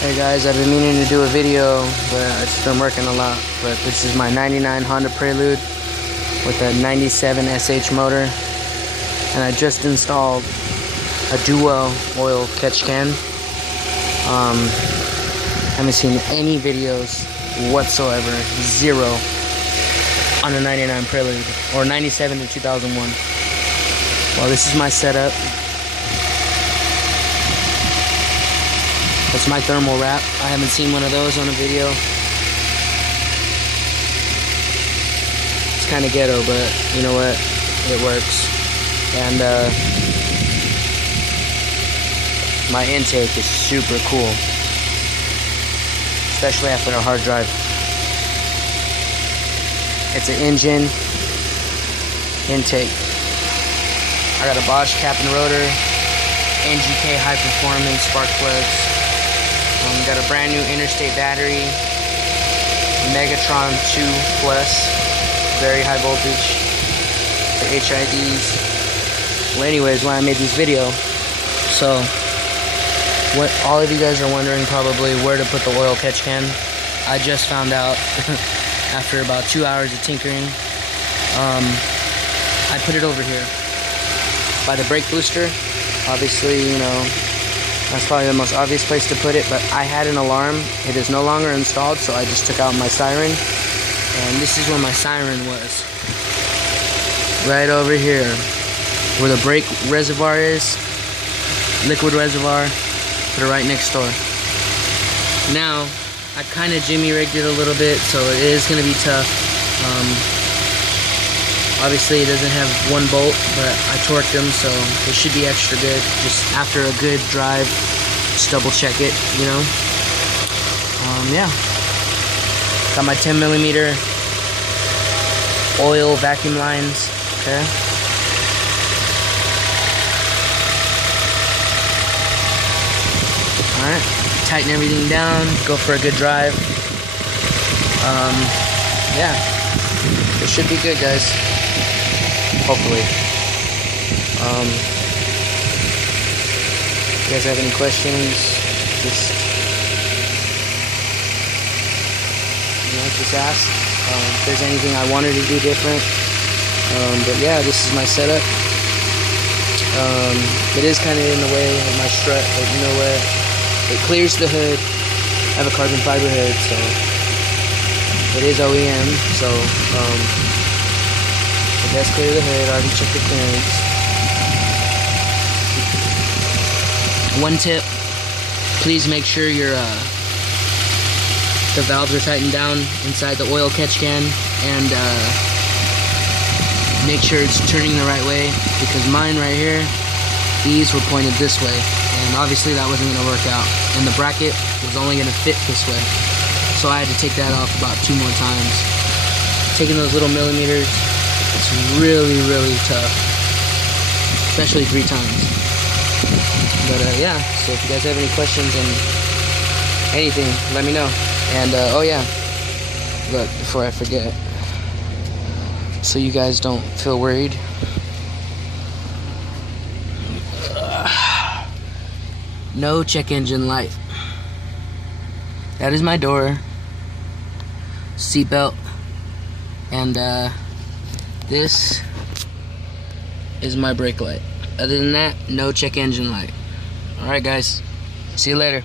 Hey guys, I've been meaning to do a video, but I've just been working a lot. But this is my 99 Honda Prelude with a 97 SH motor, and I just installed a duo oil catch can. Haven't seen any videos whatsoever, zero, on a 99 Prelude, or 97 in 2001. Well, this is my setup. That's my thermal wrap. I haven't seen one of those on a video. It's kind of ghetto, but you know what? It works. And my intake is super cool, especially after a hard drive. It's an engine intake. I got a Bosch cap and rotor, NGK high performance spark plugs. Got a brand new interstate battery, Megatron 2 Plus, very high voltage for HIDs. Well, anyways, why I made this video. So, what all of you guys are wondering probably where to put the oil catch can. I just found out after about 2 hours of tinkering. I put it over here by the brake booster. Obviously, you know, that's probably the most obvious place to put it, but I had an alarm. It is no longer installed, so I just took out my siren. And this is where my siren was. Right over here, where the brake reservoir is, liquid reservoir, put it right next door. Now, I kind of jimmy rigged it a little bit, so it is going to be tough. Obviously it doesn't have one bolt, but I torqued them, so it should be extra good. Just after a good drive, just double check it, you know. Yeah. Got my 10mm oil vacuum lines, okay. Alright, tighten everything down, go for a good drive. Yeah, it should be good, guys. Hopefully. If you guys have any questions, just ask. If there's anything I wanted to do different. But yeah, this is my setup. It is kind of in the way of my strut, but you know what? It clears the hood. I have a carbon fiber hood, so it is OEM. So it does clear the hood. I already checked the clearance. One tip, please make sure your the valves are tightened down inside the oil catch can, and make sure it's turning the right way, because mine right here, these were pointed this way, and obviously that wasn't going to work out, and the bracket was only going to fit this way, so I had to take that off about 2 more times. Taking those little millimeters, it's really, really tough, especially 3 times. But yeah, so if you guys have any questions and anything, let me know. And oh yeah, look, before I forget, so you guys don't feel worried, no check engine light. That is my door, seatbelt, and this is my brake light. Other than that, no check engine light. Alright guys, see you later.